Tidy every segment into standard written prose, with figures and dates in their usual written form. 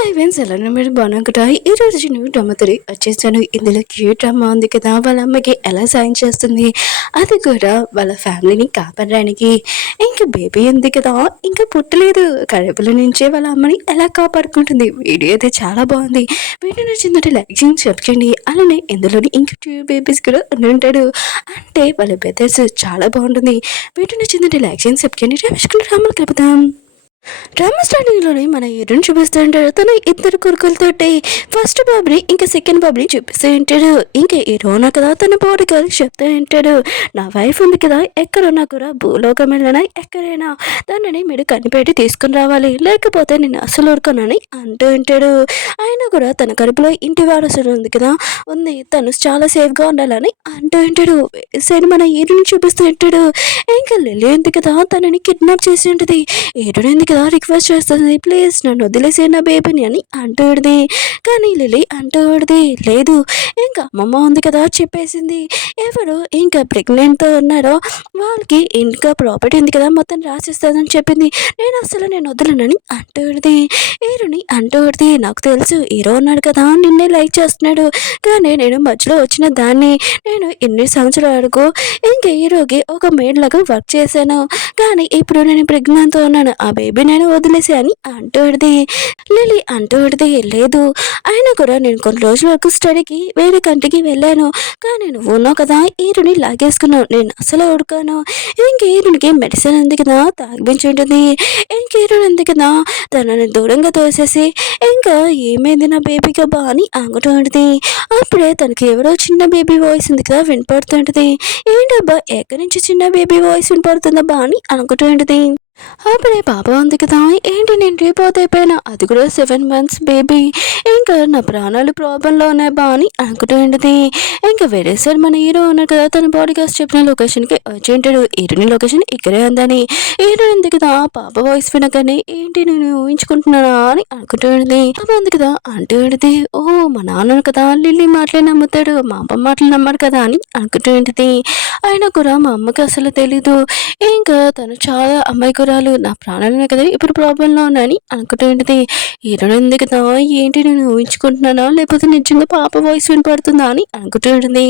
Hi friends, ఎలా ఉన్నారు? మీరు బాగున్నాం కదా. ఈ రోజు నేను డ్రామాతోని వచ్చేసాను. ఇందులో క్యూట్ డ్రామా ఉంది కదా. వాళ్ళ అమ్మకి ఎలా సాయం చేస్తుంది, అది కూడా వాళ్ళ ఫ్యామిలీని కాపాడడానికి. ఇంకా బేబీ ఉంది కదా, ఇంకా పుట్టలేదు, కడుపులో నుంచే వాళ్ళ అమ్మని ఎలా కాపాడుకుంటుంది. వీడియో అయితే చాలా బాగుంది. వీడియో నచ్చిందంటే లైక్ చేయండి, షేర్ చేయండి. అలానే ఇందులోని ఇంకా 2 బేబీస్ కూడా ఉంటాడు, అంటే వాళ్ళ బ్రదర్స్. చాలా బాగుంటుంది. వీడియో నచ్చిందంటే లైక్ చేయండి, షేర్ చేయండి. రేపు డ్రామాలు కలుపుతాం. డ్రామా స్టార్టింగ్లోనే మన హీరోని చూపిస్తూ ఉంటాడు. తన 2 కొడుకులతోటి ఫస్ట్ బాబుని ఇంకా సెకండ్ బాబుని చూపిస్తూ ఉంటాడు. ఇంకా హీరోనా కదా తన బాడీ గారికి చెప్తూ ఉంటాడు, నా వైఫ్ ఉంది కదా, ఎక్కడున్నా కూడా భూలోకం వెళ్ళినా ఎక్కడైనా దానిని మీరు కనిపెట్టి తీసుకుని రావాలి, లేకపోతే నేను అసలు ఊరుకోనని అంటూ ఉంటాడు. ఆయన కూడా తన కడుపులో ఇంటి వారసుడు ఉంది కదా, ఉంది, తను చాలా సేఫ్గా ఉండాలని అంటూ ఉంటాడు. సరే మన హీరోని చూపిస్తూ ఉంటాడు. ఇంకా లిల్లీ ఉంది కదా, తనని కిడ్నాప్ చేసి ఉంటుంది. హీరోని ఉంది కదా రిక్వెస్ట్ చేస్తుంది, ప్లీజ్ నన్ను వదిలేసే నా బేబీని అని అంటూడిది. కానీ లిల్లీ అంటూడిది, లేదు, ఇంకా అమ్మమ్మ ఉంది కదా చెప్పేసింది, ఎవరు ఇంకా ప్రెగ్నెంట్తో ఉన్నారో వాళ్ళకి ఇంకా ప్రాపర్టీ ఉంది కదా మొత్తం రాసిస్తుందని చెప్పింది, నేను వదలనని అంటూడిది. హీరోని అంటూడిది, నాకు తెలుసు హీరో ఉన్నాడు కదా నిన్నే లైక్ చేస్తున్నాడు, కానీ నేను మధ్యలో వచ్చిన దాన్ని, నేను ఎన్ని సంవత్సరాలకు ఇంకా హీరోకి ఒక మేడ్ లాగా వర్క్ చేశాను, కానీ ఇప్పుడు నేను ప్రెగ్నెంట్తో ఉన్నాను, ఆ బేబీ నేను వదిలేసి అని అంటూడిది. లిలీ అంటూడిది, లేదు, అయినా కూడా నేను కొన్ని రోజుల వరకు స్టడీకి వేరే కంట్రీకి వెళ్ళాను, కానీ నువ్వు ఉన్నావు కదా హీరోని లాగేసుకున్నావు, నేను అసలు ఉడకాను, ఇంక హీరోనికి మెడిసిన్ ఉంది కదా తాగిపించి ఉంటుంది, ఇంక హీరోని ఉంది కదా తనని దూరంగా తోసేసి, ఇంకా ఏమైంది నా బేబీగా బా అని అంగుతుంటుంది. అప్పుడే తనకి ఎవరో చిన్న బేబీ వాయిస్ ఉంది కదా వినపడుతుంటుంది. ఏంటబ్బా ఎక్కడి నుంచి చిన్న బేబీ వాయిస్ వినపడుతుందబ్బా అని అనుకుంటుంటుంది. అప్పుడే పాప ఉంది కదా, ఏంటి నేను రీపోతే అయిపోయినా, అది కూడా 7 months బేబీ, ఇంకా నా ప్రాణాలు ప్రాబ్లంలో ఉన్నాయి బా అని అనుకుంటూ ఉంటుంది. ఇంకా వేరే సార్ మన హీరో ఉన్నారు కదా, తన బాడీ గార్డ్స్ చెప్పిన లొకేషన్కి వచ్చి ఉంటాడు. హీరోని లొకేషన్ ఇక్కడే ఉందని. హీరో ఉంది కదా పాప వాయిస్ వినగానే, ఏంటి నేను ఊహించుకుంటున్నానా అని అనుకుంటూ ఉంటుంది. పాప ఉంది కదా అంటూ ఉంటుంది, ఓ మా నాన్న కదా లిల్లీ మాటలే నమ్ముతాడు, మా అమ్మ మాటలు నమ్మాడు కదా అని అనుకుంటూ ఉంటుంది. అయినా కూడా మా అమ్మకి అసలు తెలీదు, ఇంకా తను చాలా అమ్మాయికురాలు, నా ప్రాణాలనే కదా ఇప్పుడు ప్రాబ్లంలో ఉన్నాయని అనుకుంటూ ఉంటుంది. హీరోయిన్ ఉంది కదా, ఏంటి నేను ఊహించుకుంటున్నానా లేకపోతే నిజంగా పాప వాయిస్ వినపడుతుందా అని అనుకుంటూ ఉంటుంది.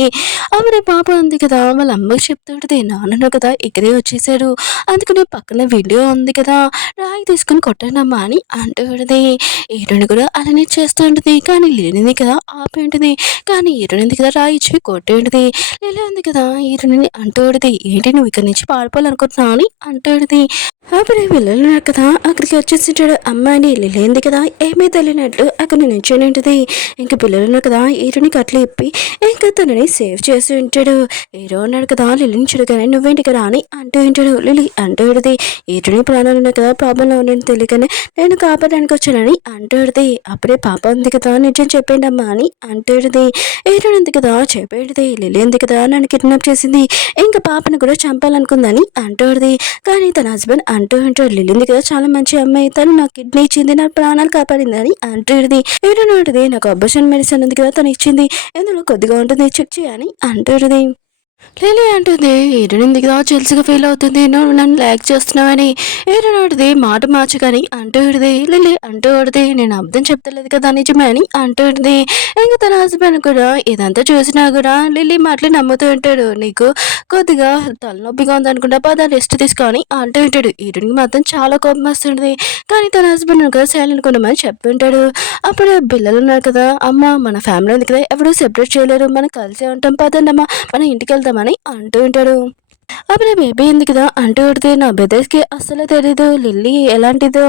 అప్పుడే పాప ఉంది కదా వాళ్ళ అమ్మకి చెప్తూ ఉంటుంది, నాన్న కదా ఇక్కడే వచ్చేసారు, అందుకనే పక్కన వీడియో ఉంది కదా రాయి తీసుకుని కొట్టండమ్మా అని అంటూ ఉంటుంది. హీరోయిన్ కూడా అలానే చేస్తూ ఉంటుంది, కానీ లేనిది కదా ఆపి ఉంటుంది, కానీ హీరోయిన్ ఉంది కదా రాయి ఇచ్చి కొట్టి ఉంటుంది. లిల్లీ ఉంది కదా హీరోయిన్ అంటూ ఉంటుంది, ఏంటి నువ్వు ఇక్కడ నుంచి పారిపోవాలనుకుంటున్నావు అని అంటాడుది. అప్పుడే పిల్లలు కదా అక్కడికి వచ్చేసింటాడు. అమ్మాయిని లిల్లీ కదా ఏమీ తెలియనట్లు అక్కడ నిల్చొని. ఇంక పిల్లలు కదా హీరోని కట్లు ఇప్పి ఇంకా తనని సేవ్ చేసి ఉంటాడు. హీరో ఉన్నాడు కదా లిల్లీని చూడగానే నువ్వేంటి కదా అని అంటూ ఉంటాడు. లిల్లీ అంటూడిది, హీరోని ప్రాణాలు ఉన్నాయి కదా ప్రాబ్లంలో ఉండని తెలియగానే నేను కాపాడడానికి వచ్చానని అంటూడిది. అప్పుడే పాప ఉంది కదా నిజం చెప్పండి అమ్మా అని అంటూడిది. హీరోని ఉంది కదా చెప్పేది, లిల్లీ ఉంది కదా నన్ను కిడ్నాప్ చేసింది, ఇంకా పాపను కూడా చంపాలనుకుందని అంటూడిది. కానీ తన హస్బెండ్ అంటూ ఉంటాడు, లిల్లింది కదా చాలా మంచి అమ్మాయి, తను నాకు కిడ్నీ ఇచ్చింది, నా ప్రాణాలు కాపాడింది అని అంటూడిది. ఏడునోటిది నాకు అబార్షన్ మెడిసిన్ ఉంది కదా తను ఇచ్చింది, ఇందులో కొద్దిగా ఉంటుంది చెక్ చేయని అంటూడిది. లిల్లీ అంటుంది, హీరోయిన్ దిగా జెల్స్గా ఫీల్ అవుతుంది, నువ్వు నన్ను లైక్ చేస్తున్నావని. హీరోయిన్ మాట మార్చగాని అంటూడిది. లిల్లీ అంటూడిది, నేను అర్థం చెప్తలేదు కదా నిజమే అని అంటూడిది. ఇంకా తన హస్బెండ్ కూడా ఇదంతా చూసినా కూడా లిల్లీ మాటలు నమ్ముతూ ఉంటాడు. నీకు కొద్దిగా తలనొప్పిగా ఉందనుకుంటా పద రెస్ట్ తీసుకొని అంటూ ఉంటాడు. హీరోయిన్కి మాత్రం చాలా కోపం వస్తుంది, కానీ తన హస్బెండ్ కూడా సైలెంట్ కొనమని చెప్తుంటాడు. అప్పుడు పిల్లలు ఉన్నారు కదా, అమ్మ మన ఫ్యామిలీ ఉంది కదా ఎవరు సెపరేట్ చేయలేరు, మనం కలిసే ఉంటాం, పదండమ్మా మన ఇంటికి వెళ్తామని అంటూ ఉంటాడు. అప్పుడు బేబీ ఉంది కదా అంటూ ఉడితే, నా బ్రదర్స్కి అస్సలు తెలీదు లిల్లీ ఎలాంటిదో.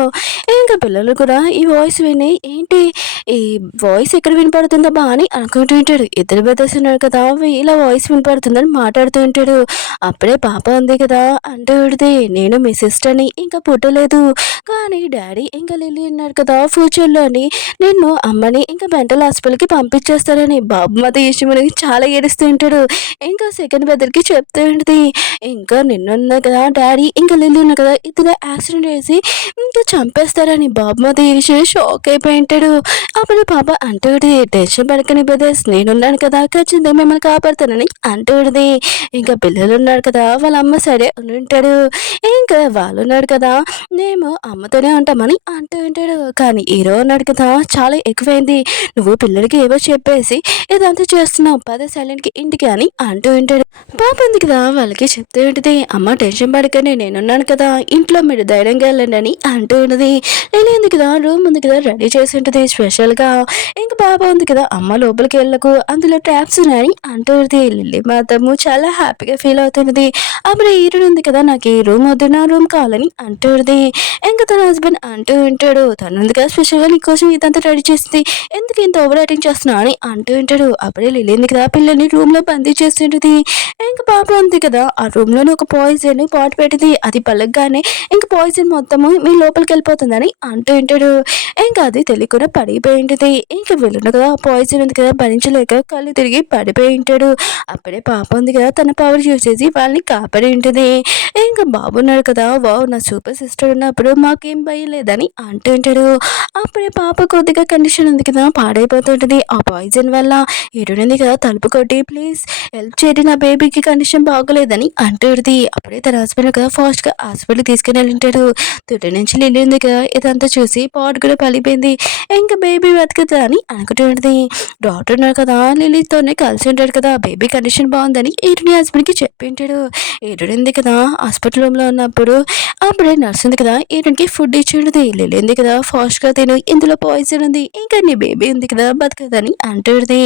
ఇంకా పిల్లలు కూడా ఈ వాయిస్ విని, ఏంటి ఈ వాయిస్ ఎక్కడ వినపడుతుందో బా అని అనుకుంటూ ఉంటాడు. 2 బ్రదర్స్ ఉన్నారు కదా వీళ్ళ వాయిస్ వినపడుతుందని మాట్లాడుతూ ఉంటాడు. అప్పుడే పాప ఉంది కదా అంటూ ఉడితే, నేను మీ సిస్టర్ని ఇంకా పుట్టలేదు, కానీ డాడీ ఇంకా లిల్లీ ఉన్నారు కదా ఫ్యూచర్లోని నిన్ను అమ్మని ఇంకా మెంటల్ హాస్పిటల్కి పంపించేస్తారని. బాబు మాత్రం ఇష్టమని చాలా ఏడుస్తూ ఉంటాడు. ఇంకా సెకండ్ బ్రదర్కి చెప్తూ ఉంటుంది, ఇంకా నిన్నున్న కదా డాడీ ఇంకా లిల్లీ ఉన్న కదా ఇద్దరు యాక్సిడెంట్ చేసి ఇంకా చంపేస్తారని అని బాబు మాది ఈ విషయం షాక్ అయిపోయి ఉంటాడు. అప్పుడు పాప అంటూది, టెన్షన్ పడకని బ్రదర్స్, నేనున్నాను కదా, ఖచ్చితంగా మిమ్మల్ని కాపాడుతానని అంటూడిది. ఇంకా పిల్లలు ఉన్నారు కదా, వాళ్ళ అమ్మ సరే అని ఉంటాడు. ఇంకా వాళ్ళు ఉన్నారు కదా, మేము అమ్మతోనే ఉంటామని అంటూ ఉంటాడు. కానీ హీరో ఉన్నాడు కదా, చాలా ఎక్కువైంది, నువ్వు పిల్లలకి ఏవో చెప్పేసి ఇదంతా చేస్తున్నావు, పద సైలెంట్కి ఇంటికి అని అంటూ ఉంటాడు. పాప ఉంది కదా, వాళ్ళకి చెప్తూ ఉంటుంది, అమ్మ టెన్షన్ పడకండి, నేనున్నాను కదా, ఇంట్లో మీరు ధైర్యంగా వెళ్ళండి అని అంటూ ఉన్నది. నేను ఉంది కదా, రూమ్ ఉంది కదా రెడీ చేసి ఉంటుంది స్పెషల్గా. ఇంక పాప ఉంది కదా, అమ్మ లోపలికి వెళ్ళకు, అందులో ట్యాప్స్ ఉన్నాయని అంటూ ఉంటుంది. లిల్లీ మాత్రము చాలా హ్యాపీగా ఫీల్ అవుతున్నది. అప్పుడు హీరోయిన్ ఉంది కదా, నాకు ఈ రూమ్ వద్దు, నా రూమ్ కావాలని అంటుంది. ఇంకా తన హస్బెండ్ అంటూ ఉంటాడు, తను ఉంది కదా స్పెషల్గా నీకోసం ఇదంతా రెడీ చేసింది, ఎందుకు ఇంత ఓవర్ యాక్టింగ్ చేస్తున్నావు అని అంటూ ఉంటాడు. అప్పుడే లిల్లీ ఉంది కదా, పిల్లల్ని రూమ్లో బందీ చేస్తుంటుంది. ఇంక పాప ఉంది కదా, ఆ రూమ్లోనే ఒక పాయిజన్ పాట్ పెట్టింది, అది పలగ్గానే ఇంక పాయిజన్ మొత్తము మీ లోపలికి వెళ్ళిపోతుందని అంటూ ఉంటాడు. ఇంకా అది తెలియకుండా పడిపోయి ఉంటుంది. ఇంక వెళ్ళను కదా, పాయిజన్ ఉంది కదా, భరించలేక కళ్ళు తిరిగి పడిపోయి ఉంటాడు. అప్పుడే పాప ఉంది కదా, తన పవర్ యూజ్ చేసి వాళ్ళని కాపాడి ఉంటుంది. ఇంకా బాబు ఉన్నాడు కదా, వావ్ నా సూపర్ సిస్టర్ ఉన్నప్పుడు మాకేం భయం లేదని అంటూ ఉంటాడు. అప్పుడే పాప కొద్దిగా కండిషన్ ఉంది కదా, పాడైపోతుంటుంది ఆ పాయిజన్ వల్ల. ఎడుంది కదా, తలుపు కొట్టి ప్లీజ్ హెల్ప్ చేయండి, నా బేబీకి కండిషన్ బాగోలేదని అంటుంది. అప్పుడే తన హస్బెండ్ కదా ఫాస్ట్గా హాస్పిటల్ తీసుకుని వెళ్ళింటాడు. తుడి నుంచి లిల్లీ ఉంది కదా, ఇదంతా చూసి పాట్ కూడా పలిపోయింది, ఇంకా బేబీ బతుకుతా అని అనుకుంటుంది. డాక్టర్ ఉన్నారు కదా, లిల్లీతోనే కలిసి ఉంటాడు కదా, బేబీ కండిషన్ బాగుందని ఈరుని హస్బెండ్కి చెప్పి ఉంటాడు. ఈరుడు ఉంది కదా హాస్పిటల్ రూమ్లో ఉన్నప్పుడు, అప్పుడే నర్స్ ఉంది కదా ఈరునికి ఫుడ్ ఇచ్చి ఉంటుంది. లిల్లీ ఉంది కదా, ఫాస్ట్గా తిను, ఇందులో పాయిజన్ ఉంది, ఇంకా నీ బేబీ ఉంది కదా బతకదని అంటుంది.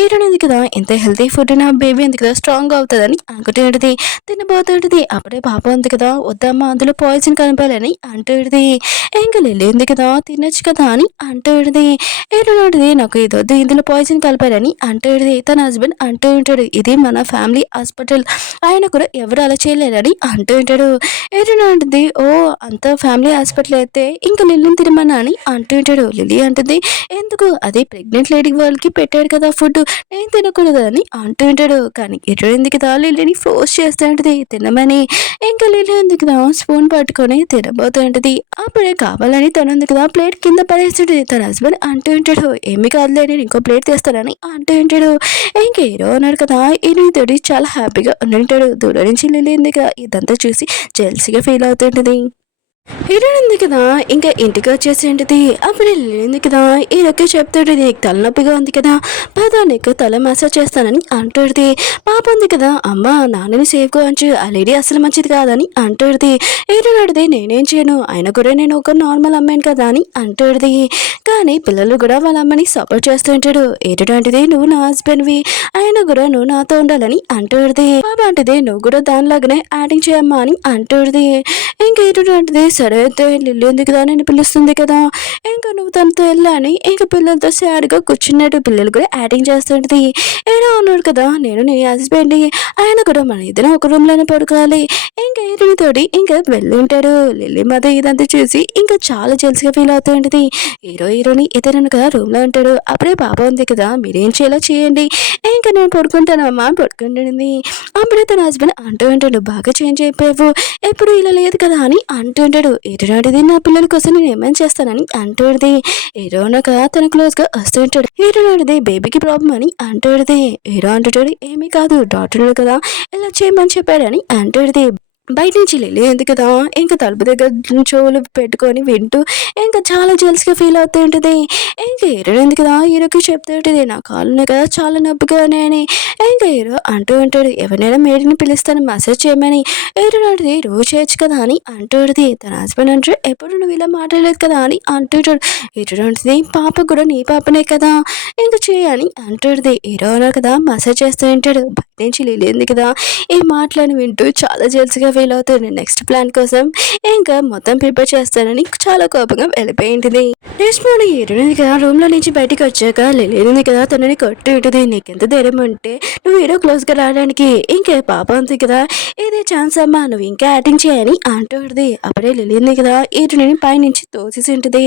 ఈరుడు ఉంది కదా, ఇంత హెల్తీ ఫుడ్ నా బేబీ ఉంది కదా స్ట్రాంగ్ అవుతుందని అనుకుంటుంది. తినబోతుంటుంది. అప్పుడే పాప ఉంది కదా, వద్దమ్మా అందులో పాయిజన్ కనిపాలని అంటుంది. ఇంకా లిల్లీ ఉంది కదా, తినొచ్చు కదా అని అంటుంది. ఏంటంటే నాకు ఇదొద్దు, ఇందులో పాయిజన్ కలిపారని అంటుంది. తన హస్బెండ్ అంటూ ఉంటాడు, ఇది మన ఫ్యామిలీ హాస్పిటల్, ఆయన కూడా ఎవరు అలా చేయలేరని అంటూ ఉంటాడు. ఏంటంటుంది, ఓ అంత ఫ్యామిలీ హాస్పిటల్ అయితే ఇంకా లిల్లీని తినమన్నా అని అంటూ ఉంటాడు. లిల్లీ అంటుంది, ఎందుకు, అది ప్రెగ్నెంట్ లేడీ వాళ్ళకి పెట్టాడు కదా ఫుడ్, నేను తినకూడదు అని అంటూ ఉంటాడు. కానీ ఎటువంటి కదా లిల్లీని ఫోర్స్ చేస్తూ ఉంటుంది తినమని. ఇంకా లిల్లీ ఉంది కదా స్పూన్ పట్టుకొని తినబోతుంటది. అప్పుడే కావాలని తనుంది కదా ప్లేట్ కింద పడేస్తుంటుంది. తన హస్బెండ్ అంటూ ఉంటాడు, ఏమి కాదులే నేను ఇంకో ప్లేట్ తెస్తానని అంటూ ఉంటాడు. ఇంక హీరో అన్నాడు కదా, ఈయనతోటి చాలా హ్యాపీగా ఉంటుంటాడు. దూరం నుంచి లిల్లీ ఉంది కదా, ఇదంతా చూసి జెల్సీగా ఫీల్ అవుతుంటది. హీరోయిన్ ఉంది కదా, ఇంకా ఇంటికి వచ్చేసి ఉంటుంది. అప్పుడు వెళ్ళింది కదా, ఈరోకే చెప్తాడు, నీకు తలనొప్పిగా ఉంది కదా, పద నీకు తల మసాజ్ చేస్తానని అంటుంది. పాప ఉంది కదా, అమ్మ నాన్నని సేఫ్గా ఉంచు, ఆ లేడీ అసలు మంచిది కాదని అంటుంది. హీరోయిన్ అడితే నేనేం చేయను, ఆయన కూడా నేను ఒక నార్మల్ అమ్మాయిని కదా అని అంటుంది. కానీ పిల్లలు కూడా వాళ్ళ అమ్మని సపోర్ట్ చేస్తూ ఉంటాడు. ఏంటంటే నువ్వు నా హస్బెండ్వి, ఆయన కూడా నువ్వు నాతో ఉండాలని అంటుంది. పాప అంటది, నువ్వు కూడా దానిలాగానే యాక్టింగ్ చేయమ్మా అని అంటుంది. ఇంకేంటంటే సరే అయితే లిల్లీ ఉంది కదా నేను పిలుస్తుంది కదా, ఇంకా నువ్వు తనతో వెళ్ళాని ఇంకా పిల్లలతో సాడ్గా కూర్చున్నట్టు పిల్లలు కూడా యాక్టింగ్ చేస్తుంటుంది. ఏదో ఉన్నాడు కదా, నేను నీ హస్బెండ్, ఆయన కూడా మన ఇద్దరం ఒక రూమ్లోనే పడుకోవాలి, ఇంకా తోటి ఇంకా వెళ్ళి ఉంటాడు. లిల్లీ మాత్రం ఇదంతా చూసి ఇంకా చాలా జెల్స్గా ఫీల్ అవుతూ ఉంటుంది. హీరోని ఇతరును కదా రూమ్లో ఉంటాడు. అప్పుడే పాప ఉంది కదా, మీరేం చేయాలో చేయండి, ఇంకా నేను పడుకుంటానమ్మా పడుకుంటుంది. అప్పుడే తన హస్బెండ్ అంటూ ఉంటాడు, బాగా చేంజ్ అయిపోయావు, ఎప్పుడు ఇలా లేదు కదా అని అంటుంటాడు. ఏటోనాటిది నా పిల్లల కోసం నేను ఏమైనా చేస్తానని అంటుంది. ఏరోనక తన క్లోజ్గా వస్తుంటాడు. ఏటోనాటిది బేబీకి ప్రాబ్లం అని అంటుంది. హీరో అంటుంటాడు, ఏమీ కాదు డాక్టర్ కదా ఇలా చేయమని చెప్పాడని అంటుంది. బయట నుంచి లిల్లీ ఉంది కదా, ఇంకా తలుపు దగ్గర చెవులు పెట్టుకొని వింటూ ఇంకా చాలా జెల్స్గా ఫీల్ అవుతూ ఉంటుంది. ఇంకా హీరో ఉంది కదా, హీరోకి చెప్తూ ఉంటుంది, నా కాళ్ళు కదా చాలా నొప్పిగా ఉన్నాయని. ఇంకా హీరో అంటూ ఉంటాడు, ఎవరైనా మేడిని పిలుస్తాను మసాజ్ చేయమని. హీరో అంటుంది, రోజు చేయొచ్చు కదా అని అంటుంది. తన హస్బెండ్ అంటాడు, ఎప్పుడు నువ్వు ఇలా మాట్లాడలేదు కదా అని అంటుంటాడు. హీరో అంటుంది, పాప కూడా నీ పాపనే కదా, ఇంకా చేయని అంటుంది. హీరో అన్నారు కదా మసాజ్ చేస్తూ ఉంటాడు. బయట నుంచి లిల్లీ ఉంది కదా, ఈ మాటలను వింటూ చాలా జెల్స్గా ఫీల్ అవుతుంది. నెక్స్ట్ ప్లాన్ కోసం ఇంకా మొత్తం ప్రిపేర్ చేస్తానని చాలా కోపంగా వెళ్ళిపోయింది. నెక్స్ట్ మార్నింగ్ హీరోయిన్ కదా రూమ్లో నుంచి బయటికి వచ్చాక లిల్లీ కదా తనని కొట్టి ఉంటుంది, నీకెంత ధైర్యం ఉంటే నువ్వు హీరో క్లోజ్గా రావడానికి, ఇంకే పాప ఉంది కదా ఇదే ఛాన్స్ అమ్మా, నువ్వు ఇంకా యాక్టింగ్ చేయని అంటుంది. అప్పుడే లిల్లీ కదా హీరోని పైనుంచి తోసేసి ఉంటుంది.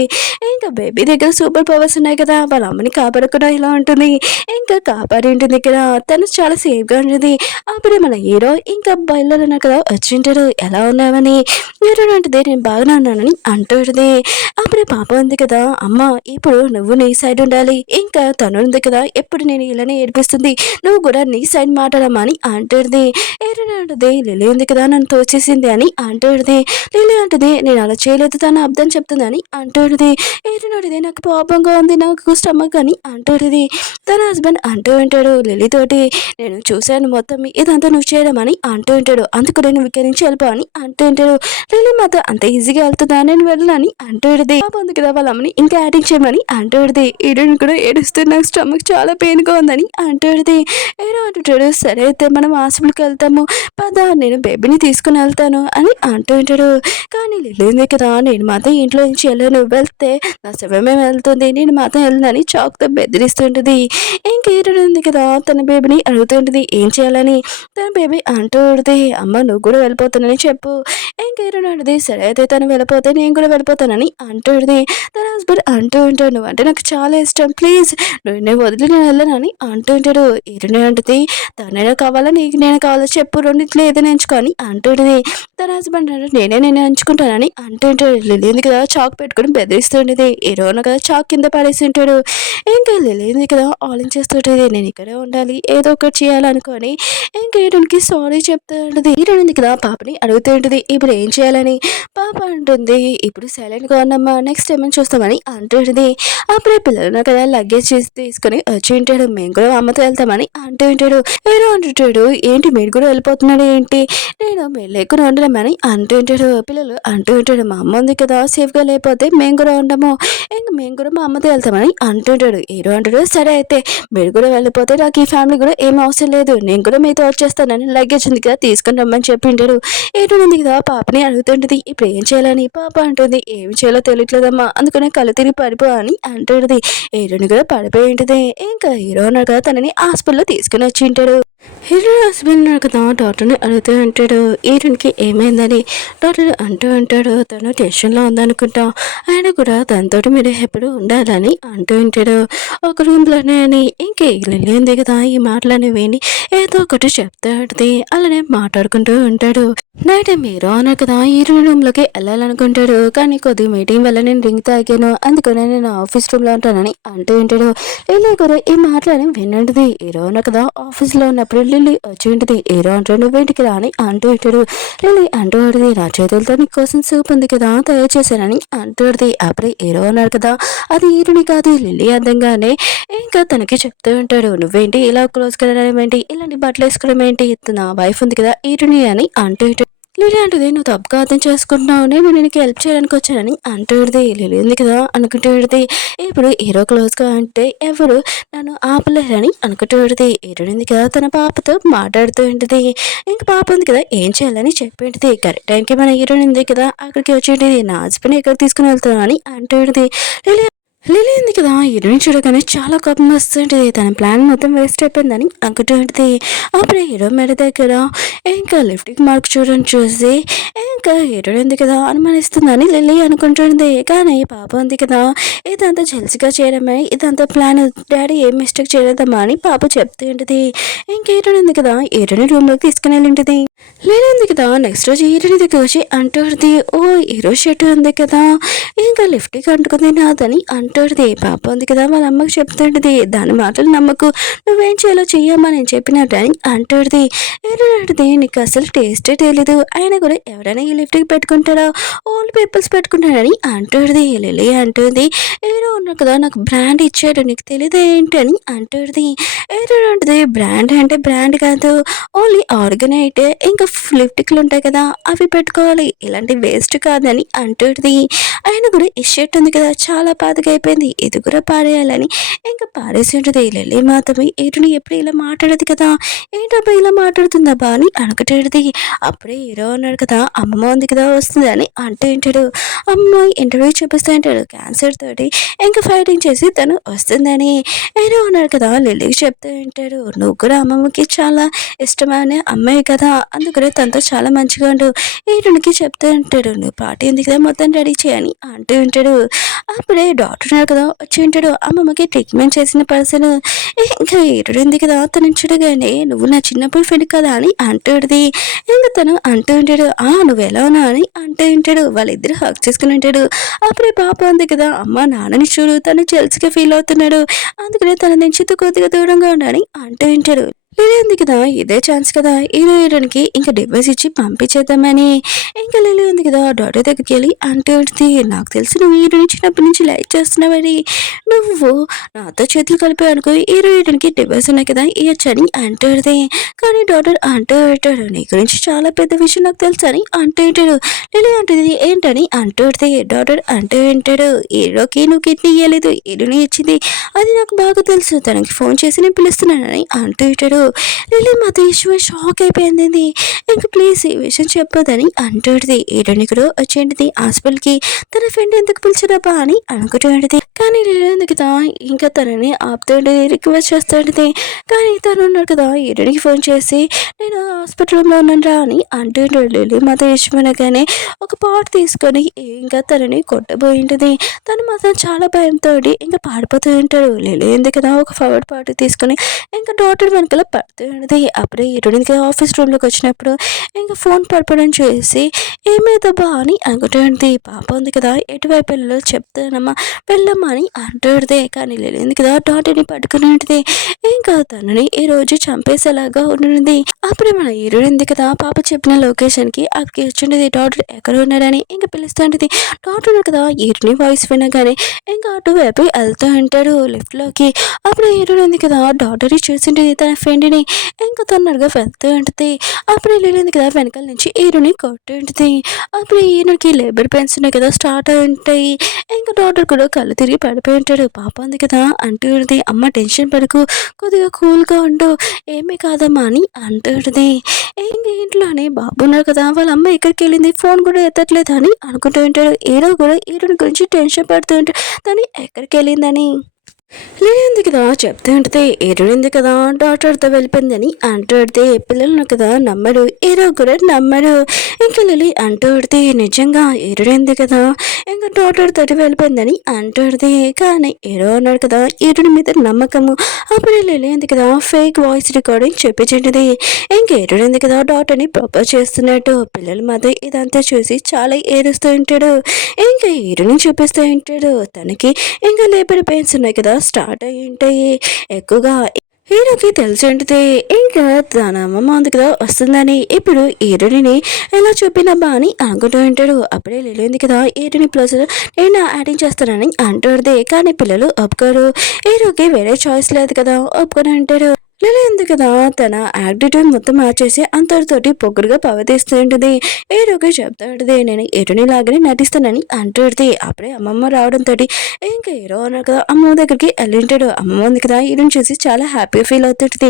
ఇంకా బేబీ దగ్గర సూపర్ పవర్స్ ఉన్నాయి కదా, వాళ్ళ అమ్మని కాపాడకుండా ఇలా ఉంటుంది. ఇంకా కాపాడి ఉంటుంది కదా, తను చాలా సేఫ్గా ఉంటుంది. అప్పుడే మన హీరో ఇంకా బయలుదేరిన కదా వచ్చి వచ్చింటాడు. ఎలా ఉన్నావని అంటే నేను బాగానే ఉన్నానని అంటుంది. అప్పుడే పాప ఉంది కదా, అమ్మ ఇప్పుడు నువ్వు నీ సైడ్ ఉండాలి, ఇంకా తను ఉంది కదా ఎప్పుడు నేను ఇలానే ఏడిపిస్తుంది, నువ్వు కూడా నీ సైడ్ మాట్లాడమ్మా అని అంటుంది. ఏంటంటే లిలీ ఉంది కదా నన్ను తోచేసింది అని అంటుంది. లిలీ అంటది నేను అలా చేయలేదు, తను అర్థం చెప్తుందని అంటుంది. ఏంటంటే నాకు పాపంగా ఉంది, నాకు స్టమక్ అని అంటుంది. తన హస్బెండ్ అంటూ ఉంటాడు లిలీ తోటి, నేను చూశాను మొత్తం ఇదంతా నువ్వు చేయడం అని అంటూ ఉంటాడు. అందుకు నేను ఇక్కడి నుంచి వెళ్ళిపో అని అంటూ ఉంటాడు. లిలీ మాత్రం అంత ఈజీగా వెళ్తుందా, నేను వెళ్ళాలని అంటూడిది. పాప ఉంది కదా వాళ్ళ అమ్మని ఇంకా యాటింగ్ చేయమని అంటూడిది. ఈడని కూడా ఏడుస్తూ నాకు స్టమక్ చాలా పెయిన్గా ఉందని అంటూడిది. ఏడో అంటుంటాడు, సరే అయితే మనం హాస్పిటల్కి వెళ్తాము పద, నేను బేబీని తీసుకుని వెళ్తాను అని అంటూ ఉంటాడు. కానీ లిల్లీ ఉంది కదా, నేను మాత్రం ఇంట్లో నుంచి వెళ్ళను, వెళ్తే నా శవమే వెళ్తుంది, నేను మాత్రం వెళ్ళనని చాక్తో బెదిరిస్తుంటుంది. ఇంకేటో ఉంది కదా తన బేబీని అడుగుతుంటుంది ఏం చేయాలని. తన బేబీ అంటూ ఉంటుంది, అమ్మ నువ్వు కూడా వెళ్ళిపోతానని చెప్పు. ఇంకేటో అంటది, సరే అయితే తను వెళ్ళిపోతే నేను కూడా వెళ్ళిపోతానని అంటుంది. తన హస్బెండ్ అంటూ ఉంటాడు, నువ్వు అంటే నాకు చాలా ఇష్టం, ప్లీజ్ నేను వదిలి నేను వెళ్ళనని అంటూ ఉంటాడు. ఈరునే అంటది, తనైనా కావాలా నీకు నేను కావాలా చెప్పు, రెండిట్లో ఏదైనా ఎంచుకొని అంటుంది. తన హస్బెండ్ అంటే నేను ఎంచుకుంటానని అంటుంటాడు. లిల్లీ ఉంది కదా చాక్ పెట్టుకుని బెదిరిస్తుండేది. ఈరోజు కదా చాక్ కింద పడేసి ఉంటాడు. ఇంకా లిల్లీ ఉంది కదా ఆలోచిస్తుంటది, నేను ఇక్కడే ఉండాలి, ఏదో ఒకటి చేయాలనుకొని ఇంకా ఈరునికి సారీ చెప్తూ ఉంటుంది. ఈరుడు ఉంది కదా పాపని అడుగుతూ ఉంటుంది ఇప్పుడు ఏం చేయాలని. పాప అంటుంది, ఇప్పుడు సైలెంట్గా ఉన్నమ్మా, నెక్స్ట్ ఏమని చూస్తామని అంటుంది. అప్పుడే పిల్లలు కదా లగేజ్ తీసుకుని వచ్చి ఉంటాడు. మేము కూడా అమ్మతో వెళ్తామని అంటూ ఉంటాడు. ఏదో అంటుంటాడు, ఏంటి మీరు కూడా వెళ్ళిపోతున్నాడు ఏంటి, నేను మీరు లేకుండా ఉండలేమని అంటూ ఉంటాడు. పిల్లలు అంటూ ఉంటాడు, మా అమ్మ ఉంది కదా సేఫ్గా లేకపోతే మేము కూడా ఉండము, ఇంక మేము కూడా మా అమ్మతో వెళ్తామని అంటుంటాడు. ఏదో అంటాడు, సరే అయితే మీరు కూడా వెళ్ళిపోతే నాకు ఈ ఫ్యామిలీ కూడా ఏం అవసరం లేదు, నేను కూడా మీతో వచ్చేస్తానని లగేజ్ ఉంది కదా తీసుకుని రమ్మని చెప్పి ఉంటాడు. ఏదో ఉంది కదా పాపని అడుగుతుంటది ఇప్పుడు ఏం చేయాలని. పాప అంటుంది, ఏమి చేయాలో తెలియట్లేదమ్మా, అందుకనే కళ్ళు తిరిగి పడిపో అని అంటుంటది. హీరోని కూడా పడిపోయి ఉంటుంది. ఇంకా హీరో అన్నాడు కదా తనని హాస్పిటల్లో తీసుకుని వచ్చి ఉంటాడు. హీరో హస్బెండ్ ఉన్నాడు కదా డాక్టర్ని అడుగుతూ ఉంటాడు హీరోయిన్కి ఏమైందని. డాక్టర్ అంటూ ఉంటాడు, తను టెన్షన్లో ఉందనుకుంటా, ఆయన కూడా దాంతో మీరు ఎప్పుడు ఉండాలని అంటూ ఉంటాడు. ఒక రూమ్లోనే అని ఇంకే వెళ్ళింది కదా ఈ మాటలని విని ఏదో ఒకటి చెప్తా ఉంటుంది. అలానే మాట్లాడుకుంటూ ఉంటాడు. నైట్ మీరు అన్నారు కదా హీరో రూమ్లోకి వెళ్ళాలనుకుంటాడు, కానీ కొద్దిగా మీటింగ్ వల్ల నేను రింగ్ తాగాను, అందుకనే నేను ఆఫీస్ రూమ్లో ఉంటానని అంటూ ఉంటాడు. లిల్లీ కూడా ఈ మాటలని వినంటుంది. హీరో అన్నారు కదా ఆఫీస్లో ఉన్నప్పుడు లిల్లీ వచ్చి ఉంటుంది. హీరో అంటాడు, నువ్వు ఇంటికి రాని అంటూ ఉంటాడు. లిల్లీ అంటూ ఉంటుంది, నా చేతులతో నీకోసం సూప్ ఉంది కదా తయారు చేశానని అంటుంది. అప్పుడే హీరో అన్నాడు కదా అది హీరోని కాదు లిల్లీ అందంగానే ఇంకా తనకి చెప్తూ ఉంటాడు, నువ్వేంటి ఇలా క్లోజ్కి వెళ్ళడం ఏంటి, ఇలాంటి బట్టలు వేసుకోవడం ఏంటి, నా వైఫ్ ఉంది కదా హీరోని అని అంటూ ఉంటాడు. లిలీ అంటుంది, నువ్వు తప్పుగా అర్థం చేసుకుంటున్నావు, నేను నీకు హెల్ప్ చేయడానికి వచ్చానని అంటుంది. లిలీ ఉంది కదా అనుకుంటుంది. ఇప్పుడు హీరో క్లోజ్గా అంటే ఎవరు నన్ను ఆపలేరని అనుకుంటుంది. హీరో ఉంది కదా తన పాపతో మాట్లాడుతూ ఉంటుంది. ఇంకా పాప ఉంది కదా ఏం చేయాలని చెప్పి ఉంటుంది. కరెక్ట్ టైంకి మన హీరో ఉంది కదా అక్కడికి వచ్చి ఉంటుంది. నా హస్బెండ్ ఎక్కడ తీసుకుని వెళ్తాను అని అంటుంది. లిలీ లిలీ ఉంది కదా హీరోని చూడగానే చాలా కోపం వస్తుంటుంది. తన ప్లాన్ మొత్తం వేస్ట్ అయిపోయిందని అనుకుంటూ ఉంటుంది. అప్పుడే హీరో మెడ దగ్గర ఇంకా లిఫ్టిక్ మార్క్ చూడని చూసి ఇంకా హీరో ఉంది కదా అనుమానిస్తుందని లిల్లీ అనుకుంటుంది. కానీ పాప ఉంది కదా ఇదంతా జల్సిగా చేయడమే, ఇదంతా ప్లాన్, డాడీ ఏం మిస్టేక్ చేయలేదమ్మా అని పాప చెప్తూ ఉంటుంది. ఇంకా హీరో ఉంది కదా హీరోని రూమ్లోకి తీసుకుని వెళ్ళి ఉంటుంది. లిల్లీ ఉంది కదా నెక్స్ట్ రోజు హీరోని దగ్గర వచ్చి అంటుంది, ఓ హీరో షర్ట్ ఉంది కదా ఇంకా లిఫ్ట్కి అంటుకుంది నాదని అంటుంది. పాప ఉంది కదా వాళ్ళ అమ్మకి చెప్తుంటుంది, దాని మాటలు నమ్మకు, నువ్వేం చేయాలో చెయ్యమ్మా నేను చెప్పినట్టు అని అంటుంది. ఏంటంటే నీకు అసలు టేస్టే తెలీదు, ఆయన కూడా ఎవరైనా ఈ లిఫ్ట్కి పెట్టుకుంటారా, ఓల్డ్ పీపుల్స్ పెట్టుకుంటారని అంటుంది. లిల్లీ అంటుంది, ఏదో ఉన్నా కదా నాకు బ్రాండ్ ఇచ్చాడు నీకు తెలియదు ఏంటి అని అంటుంది. ఏదో అంటుంది, బ్రాండ్ అంటే బ్రాండ్ కాదు, ఓన్లీ ఆర్గనైట్ ఇంకా లిప్టిక్లు ఉంటాయి కదా అవి పెట్టుకోవాలి, ఇలాంటి వేస్ట్ కాదని అంటుంది. ఆయన కూడా ఈ షర్ట్ ఉంది కదా చాలా పాతగా అయిపోయింది, ఇది కూడా పారేయాలని ఇంకా పారేసి ఉంటుంది. లిల్లీ మాత్రమే ఏటుని ఎప్పుడు ఇలా మాట్లాడదు కదా, ఏంటబ్బా ఇలా మాట్లాడుతుందబ్బా అని అనుకుంటుంది. అప్పుడే హీరో అన్నాడు కదా అమ్మమ్మ ఉంది కదా వస్తుంది అని అంటూ ఉంటాడు. అమ్మ ఇంటర్వ్యూ చూపిస్తూ ఉంటాడు క్యాన్సర్ తోటి ఇంకా ఫైటింగ్ చేసి తను వస్తుందని. హీరో అన్నాడు కదా లిల్లీకి చెప్తూ ఉంటాడు, నువ్వు కూడా అమ్మమ్మకి చాలా ఇష్టమైన అమ్మాయి కదా, అందుకనే తనతో చాలా మంచిగా ఉండు. హీరోనికి చెప్తూ ఉంటాడు, నువ్వు పార్టీ ఉంది కదా మొత్తం రెడీ చేయని అంటూ ఉంటాడు. అప్పుడే డాక్టర్ ఉన్నారు కదా వచ్చి ఉంటాడు. అమ్మమ్మకి ట్రీట్మెంట్ చేసిన పర్సన్ ఇంకా ఏడుంది కదా తను చూడగానే నువ్వు నా చిన్నప్పుడు ఫ్రెండ్ కదా అని అంటాడుది. ఇంకా తను అంటూ ఉంటాడు నువ్వు ఎలా ఉన్నా అని అంటూ ఉంటాడు. వాళ్ళిద్దరు హక్ చేసుకుని ఉంటాడు. అప్పుడే పాప ఉంది కదా అమ్మ నాన్నని చూడు తను జెల్స్గా ఫీల్ అవుతున్నాడు, అందుకనే తన నుంచి కొద్దిగా దూరంగా ఉండని అంటూ ఉంటాడు. లిలీ ఉంది కదా ఇదే ఛాన్స్ కదా హీరోయిన్కి ఇంకా డివైస్ ఇచ్చి పంపించేద్దామని. ఇంకా లిలీ ఉంది కదా డాక్టర్ దగ్గరికి వెళ్ళి అంటూ ఉంటుంది నాకు తెలుసు నువ్వు హీరోయిన్ చిన్నప్పటి నుంచి లైక్ చేస్తున్నావని, నువ్వు నాతో చేతులు కలిపి అనుకో హీరోయిన్కి డివైస్ ఉన్నాయి కదా ఇవ్వచ్చని అంటుంది. కానీ డాక్టర్ అంటూ ఉంటాడు నీ గురించి చాలా పెద్ద విషయం నాకు తెలుసు అని అంటూ ఉంటాడు. లిలీ అంటుంది ఏంటని అంటుంది. డాక్టర్ అంటూ ఉంటాడు హీరోకి నువ్వు కిడ్నీ ఇవ్వలేదు హీరోని ఇచ్చింది అది నాకు బాగా తెలుసు, తనకి ఫోన్ చేసి నేను పిలుస్తున్నానని అంటూ ఉంటాడు. లిలీ మాత్రం ఈశ్వర్ షాక్ అయిపోయింది. ఇంక ప్లీజ్ ఈ విషయం చెప్పదని అంటుంది. హీరోని కూడా వచ్చేంటిది హాస్పిటల్కి తన ఫ్రెండ్ ఎందుకు పిలిచారబ్బా అని అనుకుంటుంది. కానీ లిలీ ఉంది కదా ఇంకా తనని ఆపుతుంటే రిక్వెస్ట్ చేస్తుంటుంది. కానీ తను ఉన్నాడు కదా హీరోనికి ఫోన్ చేసి నేను హాస్పిటల్లో ఉన్నాను అని అంటుంటాడు. లిలీ మాత్రం ఇష్టమైనగానే ఒక పాట తీసుకొని ఇంకా తనని కొట్టబోయింటుంది. తను మాత్రం చాలా భయంతో ఇంకా పాడిపోతూ ఉంటాడు. లిలీ ఉంది కదా ఒక ఫవర్డ్ పాట తీసుకొని ఇంకా డాక్టర్ వెనకాల పడుతూ ఉంటుంది. అప్పుడే హీరోయిన్కి ఆఫీస్ రూమ్లోకి వచ్చినప్పుడు ఇంకా ఫోన్ పడిపోవడం చేసి ఏమైందబ్బా అని అనుకుంటుంది. పాప ఉంది కదా ఎటువైపు వెళ్ళలో చెప్తానమ్మా వెళ్ళమ్మా అని అంటుంది. కానీ లేదు కదా డాక్టర్ని పట్టుకుని ఉంటుంది. ఇంకా తనని ఈ రోజు చంపేసేలాగా ఉంటుంది. అప్పుడే మన హీరోయిన్ ఉంది కదా పాప చెప్పిన లొకేషన్కి అక్కడికి వచ్చిండేది. డాక్టర్ ఎక్కడ ఉన్నారని ఇంకా పిలుస్తుంటుంది. డాక్టర్ కదా హీరోని వాయిస్ వినగానే ఇంకా అటువైపు వెళ్తూ ఉంటాడు లిఫ్ట్లోకి. అప్పుడు హీరోయిన్ ఉంది కదా డాక్టర్ని చూసింటుంది తన ఫ్రెండ్ని. ఇంకా తొందరగా వెళ్తూ ఉంటుంది. అప్పుడు వెళ్ళింది కదా వెనకాల నుంచి హీరోని కొట్టు ఉంటుంది. అప్పుడు హీరోకి లేబర్ పెయిన్స్ ఉన్నాయి కదా స్టార్ట్ అయి ఉంటాయి. ఇంకా డాక్టర్ కూడా కళ్ళు తిరిగి పడిపోయి ఉంటాడు. పాప ఉంది కదా అంటూ ఉంటుంది అమ్మ టెన్షన్ పడకు కొద్దిగా కూల్గా ఉండు ఏమీ కాదమ్మా అని అంటూ ఉంటుంది. ఇంకా ఇంట్లోనే బాబు ఉన్నారు కదా వాళ్ళ అమ్మ ఎక్కడికి వెళ్ళింది ఫోన్ కూడా ఎత్తట్లేదు అని అనుకుంటూ ఉంటాడు. హీరో కూడా హీరోని గురించి టెన్షన్ పడుతూ ఉంటాడు తను ఎక్కడికి వెళ్ళిందని. లేనింది కదా చెప్తూ ఉంటుంది ఎరుడింది కదా డాక్టర్తో వెళ్ళిపోయిందని అంటూ పిల్లలను కదా నమ్మడు హీరో కూడా నమ్మడు. ఇంకా లిలీ అంటూ నిజంగా ఎరుడింది కదా ఇంకా డాక్టర్ తోటి వెళ్ళిపోయిందని అంటూ కానీ హీరో అన్నాడు కదా హీరోని మీద నమ్మకము. అప్పుడు లిలీ ఉంది కదా ఫేక్ వాయిస్ రికార్డింగ్ చెప్పించింది. ఇంకా ఎరుడింది కదా డాక్టర్ని ప్రపోజ్ చేస్తున్నట్టు. పిల్లలు మాత్రం ఇదంతా చూసి చాలా ఏడుస్తూ ఉంటాడు. ఇంకా హీరోని చూపిస్తూ ఉంటాడు. తనకి ఇంకా లేబర్ పెయిన్స్ ఉన్నాయి కదా స్టార్ట్ అయ్యి ఉంటాయి ఎక్కువగా. హీరోకి తెలిసి ఉంటుంది ఇంకా తన అమ్మమ్మ ఉంది కదా వస్తుందని. ఇప్పుడు హీరోని ఎలా చూపినబ్బా అని అనుకుంటూ ఉంటాడు. అప్పుడే లేలేదు కదా హీరోని ప్లస్ నేను యాక్టింగ్ చేస్తానని అంటుంది. కానీ పిల్లలు ఒప్పుకోరు. హీరోకి వేరే చాయిస్ లేదు కదా ఒప్పుకొని ఉంటాడు. లేదు కదా తన యాక్టిట్యూడ్ మొత్తం మార్చేసి అంతటితోటి పొగ్గురుగా పవతీస్తూ ఉంటుంది. హీరోకి చెప్తా ఉంటుంది నేను హీరోని లాగానే నటిస్తానని అంటుంది. అప్పుడే అమ్మమ్మ రావడంతో ఇంకా హీరో అన్నారు కదా అమ్మమ్మ దగ్గరికి వెళ్ళింటాడు. అమ్మమ్మ ఉంది కదా హీరోని చూసి చాలా హ్యాపీగా ఫీల్ అవుతుంటుంది.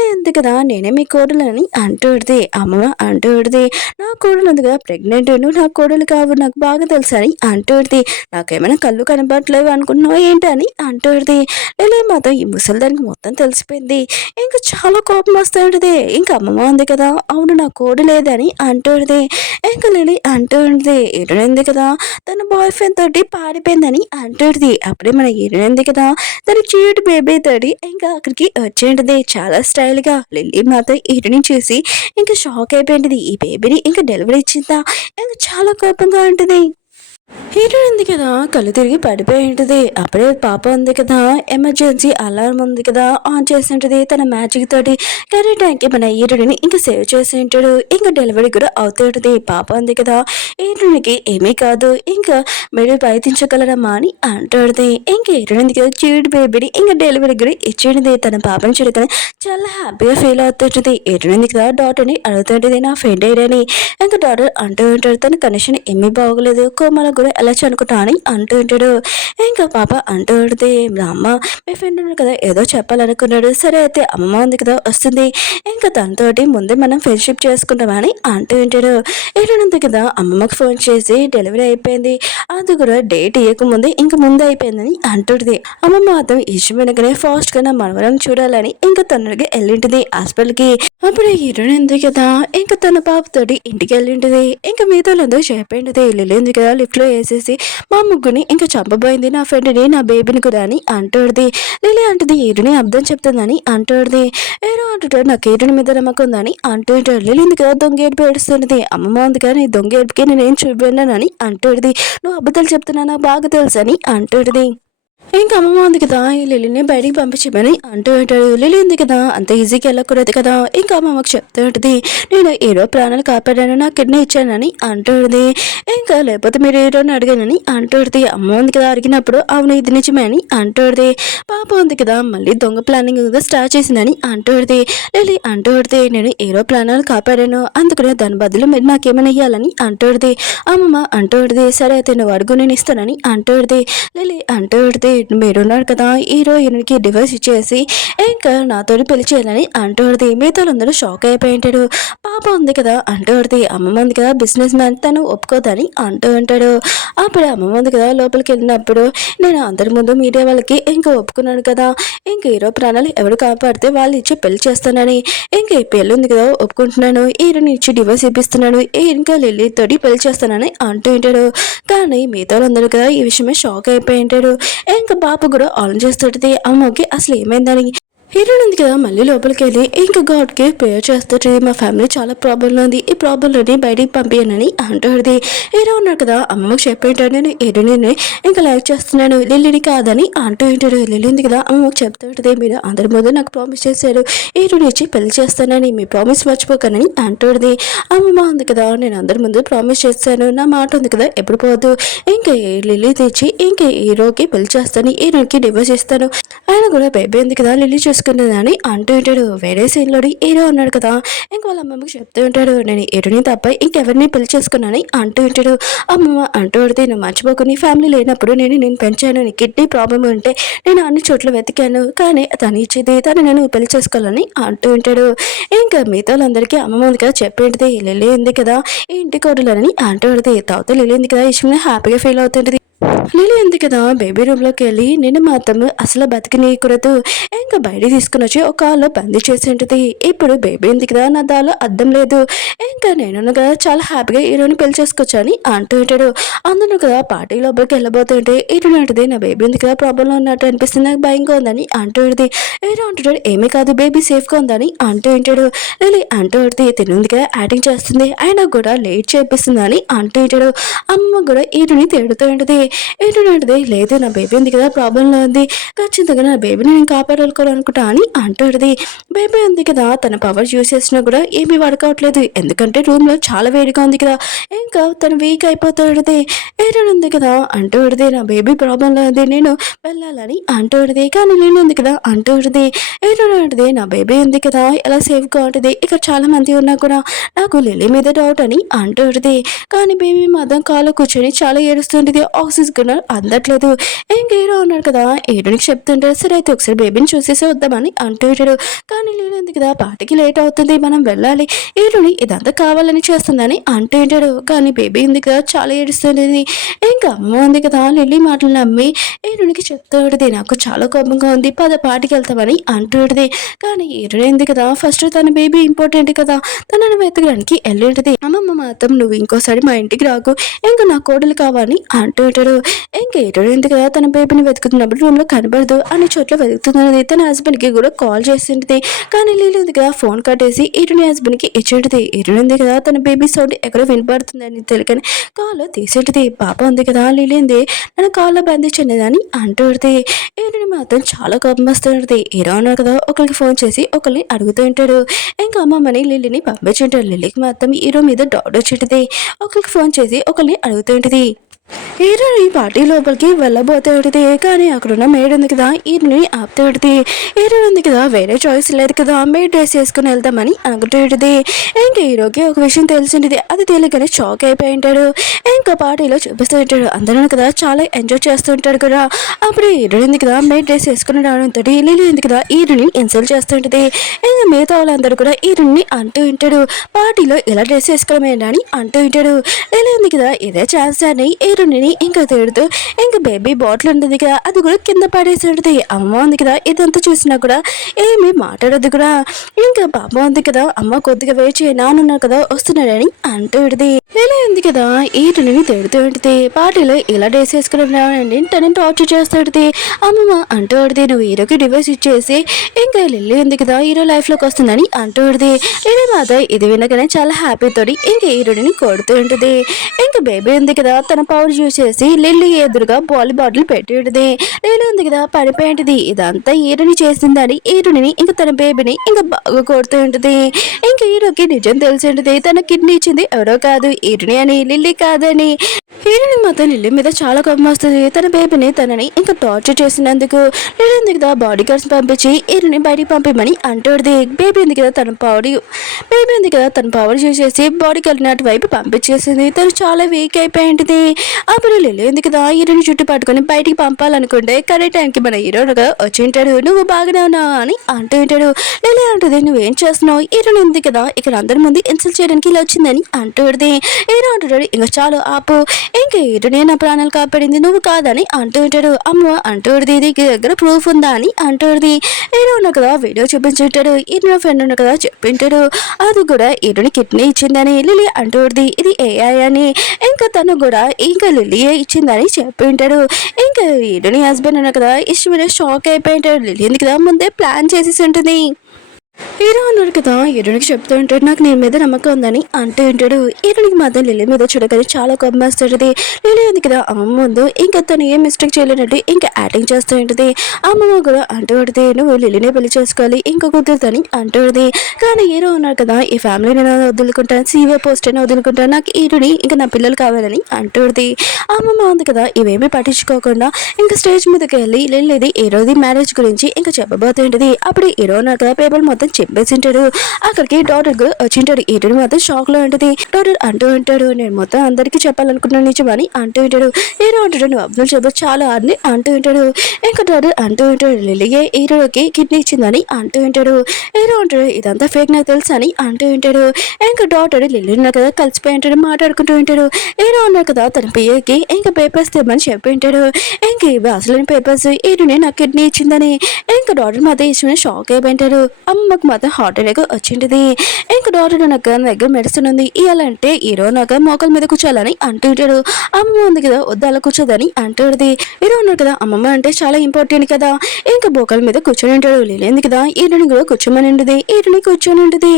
లేదు కదా నేనే మీ కోడలని అంటుంది. అమ్మమ్మ అంటుంది నా కోడలు ఉంది కదా ప్రెగ్నెంట్ నువ్వు నా కోడలు కావు నాకు బాగా తెలుసు అని అంటుంది. నాకేమైనా కళ్ళు కనపడట్లేవు అనుకుంటున్నావు ఏంటని అంటుంది. లేదు మాత్రం ఈ ముసలి దానికి మొత్తం తెలిసిపోయింది. ఇంకా చాలా కోపం వస్తుంటుంది. ఇంకా అమ్మమ్మ ఉంది కదా అవును నా కోడి లేదని అంటుంది. ఇంకా లిలీ అంటుంది హీరోయిన్ కదా తన బాయ్ ఫ్రెండ్ తోటి పారిపోయిందని అంటుంది. అప్పుడే మన హీరోయిన్ కదా తన క్యూట్ బేబీ తోటి ఇంకా అక్కడికి వచ్చేంటిది చాలా స్టైల్గా. లిల్లీ మాత్రం హీరోని చూసి ఇంకా షాక్ అయిపోయింది. ఈ బేబీని ఇంకా డెలివరీ ఇచ్చిందా ఇంకా చాలా కోపంగా ఉంటుంది. హీరో ఉంది కదా కళ్ళు తిరిగి పడిపోయి ఉంటుంది. అప్పుడే పాప ఉంది కదా ఎమర్జెన్సీ అలారం ఉంది కదా ఆన్ చేసి ఉంటుంది. తన మ్యాజిక్ తోటి కరెక్ట్ టైంకి మన హీరోని ఇంకా సేవ్ చేసి ఉంటాడు. ఇంకా డెలివరీ కూడా అవుతుంటుంది. పాప ఉంది కదా హీరోనికి ఏమీ కాదు ఇంకా మీరు ప్రయత్నించగలరమ్మా అని అంటుంది. ఇంకా హీరోయిన్ కదా క్యూట్ బేబీని ఇంకా డెలివరీ కూడా ఇచ్చేది. తన పాపని చూడగానే చాలా హ్యాపీగా ఫీల్ అవుతుంటుంది. హీరోయిన్ కదా డాక్టర్ని అడుగుతుంటుంది నా ఫ్రెండ్ ఏడని. ఇంకా డాక్టర్ అంటూ ఉంటాడు తన కనెక్షన్ ఏమీ బాగోలేదు కోమల కూడా ఎలా అనుకుంటా అని అంటూ ఉంటాడు. ఇంకా పాప అంటూ ఉంటుంది అమ్మ మీ ఫ్రెండ్ ఉన్నాడు కదా ఏదో చెప్పాలనుకున్నాడు సరే అయితే అమ్మమ్మ ఉంది కదా వస్తుంది ఇంకా తనతోటి ముందే మనం ఫ్రెండ్షిప్ చేసుకుంటామని అంటూ ఉంటాడు. ఏంటంటే కదా అమ్మమ్మకి ఫోన్ చేసి డెలివరీ అయిపోయింది అది కూడా డేట్ ఇవ్వకముందే ఇంకా ముందే అయిపోయిందని అంటుంది. అమ్మమ్మ మాత్రం ఇష్టమైనగానే ఫాస్ట్ గా నా మనవరం చూడాలని ఇంకా తొందరగా వెళ్ళింటుంది హాస్పిటల్కి. అప్పుడు హీరోయిన్ ఉంది కదా ఇంకా తన పాపతోటి ఇంటికి వెళ్ళింటుంది. ఇంకా మీతో చెప్పేంటిది లిల్లీ ఉంది కదా లిఫ్ట్ ఫ్రిడ్జ్లో వేసేసి మా ముగ్గురిని ఇంకా చంపబోయింది, నా ఫ్రెండ్ని నా బేబీని కూడా అని అంటుంది. లిలీ అంటుంది హీరోని అర్థం చెప్తుందని అంటుంది. హీరో అంటుంటాడు నాకు హీరోని మీద నమ్మకం ఉందని అంటుంటాడు. లిలీ ఉంది కదా దొంగ ఏడుపు ఏడుస్తుంది. అమ్మమ్మ ఉంది కానీ దొంగ ఏడుపుకి నేనేం చూపెన్నానని అంటుంది. నువ్వు అబద్ధాలు చెప్తున్నా నాకు బాగా తెలుసు అని అంటుంది. ఇంకా అమ్మమ్మ ఉంది కదా ఈ లిలీని బయటికి పంపించమని అంటూ ఉంటాడు. లిలీ ఉంది కదా అంత ఈజీగా వెళ్ళకూడదు కదా. ఇంకా అమ్మమ్మకి చెప్తూ ఉంటుంది నేను హీరో ప్రాణాలు కాపాడాను నా కిడ్నీ ఇచ్చానని అంటుంది. ఇంకా లేకపోతే మీరు హీరోని అడిగానని అంటుంది. అమ్మ ఉంది కదా అడిగినప్పుడు అవును ఇది నిజమే అని అంటుంది. పాప ఉంది కదా మళ్ళీ దొంగ ప్లానింగ్ స్టార్ట్ చేసిందని అంటుంది. లిలీ అంటుంది నేను హీరో ప్రాణాలు కాపాడాను అందుకనే దాని బదులు మీరు నాకేమైనా ఇయ్యాలని అంటుంది. అమ్మమ్మ అంటుంది సరే అయితే నువ్వు అడుగు నేను ఇస్తానని అంటుంది. లిలీ అంటుంది మీరున్నారు కదా హీరోయిన్కి డివోర్స్ ఇచ్చేసి ఇంకా నాతో పెళ్లి చేయాలని అంటుంది. మిగతా అందరూ షాక్ అయిపోయింటాడు. పాప ఉంది కదా అంటుంది అమ్మమ్మ ఉంది కదా బిజినెస్ మ్యాన్ తను ఒప్పుకోదని అంటూ ఉంటాడు. అప్పుడు అమ్మమ్మ ఉంది కదా లోపలికి వెళ్ళినప్పుడు నేను అందరి ముందు మీడియా వాళ్ళకి ఇంకా ఒప్పుకున్నాను కదా ఇంక హీరో ప్రాణాలు ఎవరు కాపాడితే వాళ్ళు ఇచ్చి పెళ్లి చేస్తానని ఇంకా ఈ పెళ్ళి ఉంది కదా ఒప్పుకుంటున్నాను హీరోని ఇచ్చి డివోర్స్ ఇప్పిస్తున్నాను ఇంకా లిల్లీ తోటి పెళ్లి చేస్తానని అంటూ ఉంటాడు. కానీ మిగతా వాళ్ళందరూ కదా ఈ విషయమే షాక్ అయిపోయి ఉంటాడు. ఇంకా పాప కూడా ఆలోచన చేస్తుంటది అమ్మకి అసలు ఏమైందని. హీరోయిన్ ఉంది కదా మళ్ళీ లోపలికి వెళ్ళి ఇంకా గాడ్కి ప్రేయర్ చేస్తుంది. మా ఫ్యామిలీ చాలా ప్రాబ్లంలో ఉంది ఈ ప్రాబ్లంలోని బయటికి పంపించనని అంటుంది. హీరో ఉన్నాడు కదా అమ్మమ్మకి చెప్పేంటాడు నేను హీరోని ఇంకా లైక్ చేస్తున్నాను లిల్లీని కాదని అంటూ ఉంటాడు. లిల్లీ ఉంది కదా అమ్మమ్మకి చెప్తూ ఉంటుంది మీరు అందరి ముందు నాకు ప్రామిస్ చేశారు హీరోని ఇచ్చి పెళ్లి చేస్తానని మీ ప్రామిస్ మర్చిపోకనని అంటుంది. అమ్మమ్మ ఉంది కదా నేను అందరి ముందు ప్రామిస్ చేస్తాను నా మాట ఉంది కదా ఎప్పుడు పోదు ఇంకా లిల్లీ తెచ్చి ఇంకా హీరోకి పెళ్లి చేస్తాను హీరోకి డివోర్స్ ఇస్తాను ఆయన కూడా బేబీ ఉంది కదా లిల్లీ చూసుకుంటుందని అంటూ ఉంటాడు. వేరే సీన్లోని హీరో ఉన్నాడు కదా ఇంక వాళ్ళ అమ్మమ్మకి చెప్తూ ఉంటాడు నేను హీరోని తప్ప ఇంకెవరిని పెళ్లి చేసుకున్నానని అంటూ ఉంటాడు. అమ్మమ్మ అంటూ ఉంటే నువ్వు మర్చిపోకు నీ ఫ్యామిలీ లేనప్పుడు నేను పెంచాను నీ కిడ్నీ ప్రాబ్లం ఉంటే నేను అన్ని చోట్ల వెతికాను కానీ తను ఇచ్చేది తను నేను పెళ్లి చేసుకోవాలని అంటూ ఉంటాడు. ఇంకా మిగతా వాళ్ళందరికీ అమ్మమ్మ ఉంది కదా చెప్పేంటిది లిల్లీ ఉంది కదా ఈ ఇంటి కోడలని అంటూ ఉంటుంది. తర్వాత లిల్లీ ఉంది కదా ఈ విషయంలో హ్యాపీగా ఫీల్ అవుతుంటుంది. లిలీ ఉంది కదా బేబీ రూమ్లోకి వెళ్ళి నేను మాత్రం అసలు బతికినీయకూడదు ఇంకా బయట తీసుకుని వచ్చి ఒక హాల్లో బందీ చేసి ఉంటుంది. ఇప్పుడు బేబీ ఉంది కదా నా దాలో అర్థం లేదు ఇంకా నేను కదా చాలా హ్యాపీగా హీరోని పెళ్లి చేసుకోవచ్చు అని అంటూ ఉంటాడు. అందులో కదా పార్టీ లోపలికి వెళ్ళబోతుంటే హీరోని అంటుంది నా బేబీ ఉంది కదా ప్రాబ్లంలో ఉన్నట్టు అనిపిస్తుంది నాకు భయంగా ఉందని అంటూ ఉంటుంది. హీరో అంటుంటాడు ఏమీ కాదు బేబీ సేఫ్గా ఉందని అంటూ ఉంటాడు. లిలీ అంటూ ఉంటుంది తినుంది కదా యాక్టింగ్ చేస్తుంది ఆయన కూడా లేట్ చేపిస్తుంది అని అంటూ ఉంటాడు. అమ్మ కూడా హీరోని తిడుతూ ఉంటుంది. ఏంటంటే లేదు నా బేబీ ఉంది కదా ప్రాబ్లంలో ఉంది ఖచ్చితంగా నా బేబీని నేను కాపాడాలనుకుంటా అని అంటుంది. బేబీ ఉంది కదా తన పవర్ యూజ్ చేసినా కూడా ఏమీ వర్కవట్లేదు ఎందుకంటే రూమ్లో చాలా వేడిగా ఉంది కదా ఇంకా తను వీక్ అయిపోతాడుది. ఏరియన్ ఉంది కదా అంటుంది నా బేబీ ప్రాబ్లంలో ఉంది నేను వెళ్ళాలని అంటుంది. కానీ నేను ఉంది కదా అంటుంది. ఏరియన్ అంటుంది నా బేబీ ఉంది కదా ఎలా సేఫ్గా ఉంటుంది ఇక్కడ చాలా మంది ఉన్నా కూడా నాకు లిల్లీ మీద డౌట్ అని అంటుంది. కానీ బేబీ మాత్రం కాలు కూర్చొని చాలా ఏడుస్తుంటుంది ఆక్సిజన్ అందట్లేదు. ఇంకా హీరో ఉన్నాడు కదా హీరోనికి చెప్తుంటాడు సరే అయితే ఒకసారి బేబీని చూసేసి వద్దామని అంటూ ఉంటాడు. కానీ లేదు కదా పార్టీకి లేట్ అవుతుంది మనం వెళ్ళాలి హీరోని ఇదంతా కావాలని చేస్తుందని అంటూ ఉంటాడు. కానీ బేబీ ఉంది కదా చాలా ఏడుస్తుంది. ఇంకా అమ్మ ఉంది కదా లిల్లీ మాటలు నమ్మి హీరోనికి చెప్తూ ఉంటుంది నాకు చాలా కోపంగా ఉంది పద పార్టీకి వెళ్తామని అంటూ ఉంటుంది. కానీ హీరో ఉంది కదా ఫస్ట్ తన బేబీ ఇంపార్టెంట్ కదా తనను వెతకడానికి వెళ్ళేది. అమ్మమ్మ మాత్రం నువ్వు ఇంకోసారి మా ఇంటికి రాకు ఇంకా నా కోడలు కావాలని అంటూ ఉంటాడు. ఇంకా హీరో ఉంది కదా తన బేబీని వెతుకుతున్నప్పుడు రూమ్ లో కనబడదు అన్ని చోట్ల వెతుకుతున్నది. తన హస్బెండ్ కి కూడా కాల్ చేసింది. కానీ లీలు ఉంది కదా ఫోన్ కట్టేసి హీరోని హస్బెండ్ కి ఇచ్చేటిది. హీరో ఉంది కదా తన బేబీ సౌండ్ ఎక్కడో వినపడుతుందని తెలియని కాల్ తీసేటిది. పాప ఉంది కదా లీలింది నన్ను కాల్లో బంధించండి అని అంటుంది. హీరోని మాత్రం చాలా కోపం వస్తుంది. హీరో అన్నారు కదా ఒకరికి ఫోన్ చేసి ఒకరిని అడుగుతూ ఉంటాడు. ఇంకా అమ్మమ్మని లిల్లీని పంపించుంటాడు. లిల్లీకి మాత్రం హీరో మీద డౌట్ వచ్చేటిది. ఒకరికి ఫోన్ చేసి ఒకరిని అడుగుతూ ఉంటుంది. హీరో ఈ పార్టీ లోపలికి వెళ్ళబోతాడుది. కానీ అక్కడున్న మేడ్ ఉంది కదా హీరోని ఆపుతాడుది. హీరో ఉంది కదా వేరే చాయిస్ లేదు కదా మేడ్ డ్రెస్ వేసుకుని వెళ్దామని అనుకుంటాడుది. ఇంకా హీరోకి ఒక విషయం తెలిసింది. అది తెలియకనే షాక్ అయిపోయి ఉంటాడు. ఇంకా పార్టీలో చూపిస్తూ ఉంటాడు. అందరూ కదా చాలా ఎంజాయ్ చేస్తూ ఉంటాడు కదా. అప్పుడు హీరో ఉంది కదా మేడ్ డ్రెస్ వేసుకుని రావడంతో లిలీ ఉంది కదా హీరోని ఇన్సల్ట్ చేస్తుంటది. ఇంకా మిగతా వాళ్ళందరూ కూడా హీరోని అంటూ ఉంటాడు. పార్టీలో ఇలా డ్రెస్ వేసుకోవడం ఏంటని అంటూ ఉంటాడు. లిలీ ఉంది కదా ఇదే ఛాన్స్ అని హీరో హీరోని ఇంకా తిడుతూ ఇంకా బేబీ బాటిల్ ఉంటుంది కదా అది కూడా కింద పడేసి ఉంటుంది. అమ్మ ఉంది కదా ఇదంతా చూసినా కూడా ఏమి మాట్లాడదు కూడా. ఇంకా పాప ఉంది కదా అమ్మ కొద్దిగా వెయిట్ చేయి నాన్నున్నారు కదా వస్తున్నాడని అంటూ ఉంటుంది. ఇలా ఉంది కదా హీరోని తిడుతూ ఉంటుంది. పార్టీలో ఇలా డ్రెస్ వేసుకున్నానండి తనని టార్చర్ చేస్తూ ఉంటుంది. అమ్మమ్మ అంటూ ఉంటుంది నువ్వు హీరోకి డివైస్ ఇచ్చేసి ఇంకా లిల్లీ ఉంది కదా హీరో లైఫ్ లోకి వస్తుందని అంటూ ఉంటుంది. లిల్లీ మాత్రం ఇది వినగానే చాలా హ్యాపీ తోటి ఇంకా హీరోని కొడుతూ ఉంటుంది. ఇంకా బేబీ ఉంది కదా తన పవర్ యూజ్ చేసి లిల్లీ ఎదురుగా బాల్ బాటిల్ పెట్టి ఉంటుంది. లిల్లీ ఉంది కదా పడిపోయింది. ఇదంతా హీరోని చేసిందని హీరోని ఇంకా తన బేబీని ఇంకా బాగా కొడుతూ ఉంటుంది. ఇంకా హీరోకి నిజం తెలిసి ఉంటుంది తన కిడ్నీ ఇచ్చింది ఎవరో కాదు హీరోని అని లిల్లీ కాదని. హీరోని మాత్రం లిల్లీ మీద చాలా కోపం వస్తుంది. తన బేబీని తనని ఇంకా టార్చర్ చేసినందుకు లిల్లీ ఉంది కదా బాడీ గార్డ్స్ పంపించి హీరోని బయటికి పంపిమని అంటుంది. బేబీ ఉంది కదా తన పవర్ యూజ్ చేసి బాడీ గార్డ్ నాటి వైపు పంపించేసింది. తను చాలా వీక్ అయిపోయింది. అప్పుడు లిల్లీ ఉంది కదా హీరోని చుట్టూ పట్టుకొని బయటికి పంపాలనుకుంటే కరెక్ట్ టైంకి మన హీరో వచ్చి ఉంటాడు. నువ్వు బాగానే ఉన్నావా అని అంటూ ఉంటాడు. లిల్లీ అంటుంది నువ్వేం చేస్తున్నావు హీరోని ఉంది కదా ఇక్కడ అందరి ముందు ఇన్సల్ట్ చేయడానికి ఇలా వచ్చిందని అంటుంది. హీరో అంటాడు ఇంకా చాలు ఆపు ఇంకా హీరోని నా ప్రాణాలు కాపాడింది నువ్వు కాదని అంటూ ఉంటాడు. అమ్మ అంటుంది దీనికి దగ్గర ప్రూఫ్ ఉందా అని అంటుంది. హీరో ఉన్నా కదా వీడియో చూపించుంటాడు. హీరో ఫ్రెండ్ ఉన్నా కదా చెప్పింటాడు అది కూడా హీరోని కిడ్నీ ఇచ్చిందని లిల్లీ అంటుంది. ఇది ఏఐ అని ఇంకా తను కూడా ఇంకా లిల్లీయే ఇచ్చిందని చెప్పింటాడు. ఇంకా హీరోని హస్బెండ్ ఉన్నా కదా ఇష్టమైన షాక్ అయిపోయింటాడు. లిల్లీ ఉంది కదా ముందే ప్లాన్ చేసేసి ఉంటుంది. హీరో అన్నాడు కదా హీరోనికి చెప్తూ ఉంటాడు నాకు నేను మీద నమ్మకం ఉందని అంటూ ఉంటాడు. హీరోనికి మాత్రం లిల్లీ మీద చూడగానే చాలా కోపం వస్తుంది. లిల్లీ ఉంది కదా అమ్మమ్మ ముందు ఇంకా తను ఏం మిస్టేక్ చేయలేనట్టు ఇంకా యాక్టింగ్ చేస్తూ ఉంటుంది. అమ్మమ్మ కూడా అంటూ ఉంటుంది నువ్వు లిల్లీనే పెళ్లి చేసుకోవాలి ఇంకా కుదురుతని అంటూ ఉంటుంది. కానీ హీరో ఉన్నాడు కదా ఈ ఫ్యామిలీ నేను వదులుకుంటాను సీవే పోస్ట్ అయినా వదులుకుంటాను నాకు హీరోని ఇంకా నా పిల్లలు కావాలని అంటుంది. అమ్మమ్మ ఉంది కదా ఇవేమీ పట్టించుకోకుండా ఇంకా స్టేజ్ మీదకి వెళ్ళి లిల్లీది హీరోది మ్యారేజ్ గురించి ఇంకా చెప్పబోతుంటుంది. అప్పుడు హీరో ఉన్నాడు కదా పేపర్ మొత్తం చెప్పేసింటాడు. అక్కడికి డాక్టర్ కూడా వచ్చింటాడు. హీరోని మాత్రం షాక్ లో ఉంటుంది. డాక్టర్ అంటూ ఉంటాడు నేను మొత్తం అందరికీ చెప్పాలనుకున్నాను నిజమని అంటూ ఉంటాడు. హీరో అంటాడు నువ్వు అబ్దుల్ చెప్పు చాలా అని అంటూ ఉంటాడు. ఇంకా డాక్టర్ అంటూ ఉంటాడు లిల్లీయే హీరోకి కిడ్నీ ఇచ్చిందని అంటూ ఉంటాడు. హీరో అంటాడు ఇదంతా ఫేక్ నాకు తెలుసు అని అంటూ ఉంటాడు. ఇంకా డాక్టర్ లిల్లీ ఉన్నా కదా కలిసిపోయి ఉంటాడు మాట్లాడుకుంటూ ఉంటాడు. హీరో ఉన్నా కదా తన పియ్యకి ఇంకా పేపర్స్ తెమ్మని చెప్పి ఉంటాడు. ఇంకా ఇవి అసలు పేపర్స్ హీరోని నాకు కిడ్నీ ఇచ్చిందని ఇంకా డాక్టర్ మాత్రం ఇష్టమైన షాక్ అయిపోయింటాడు. అమ్మకు మాత్రం హార్ట్ అటాక్ వచ్చింది. ఇంకా డాక్టర్ నాకు దగ్గర మెడిసిన్ ఉంది ఇవ్వాలంటే హీరో నాకు మోకాల మీద కూర్చోాలని అంటుంటాడు. అమ్మ ఉంది కదా వద్దు అలా కూర్చోదని అంటుంది. హీరో ఉన్నాడు కదా అమ్మమ్మ అంటే చాలా ఇంపార్టెంట్ కదా ఇంకా మోకాల మీద కూర్చొని ఉంటాడు. లేలేదు కదా హీరోని కూడా కూర్చోమని ఉంటుంది. హీరోని కూర్చొని ఉంటుంది.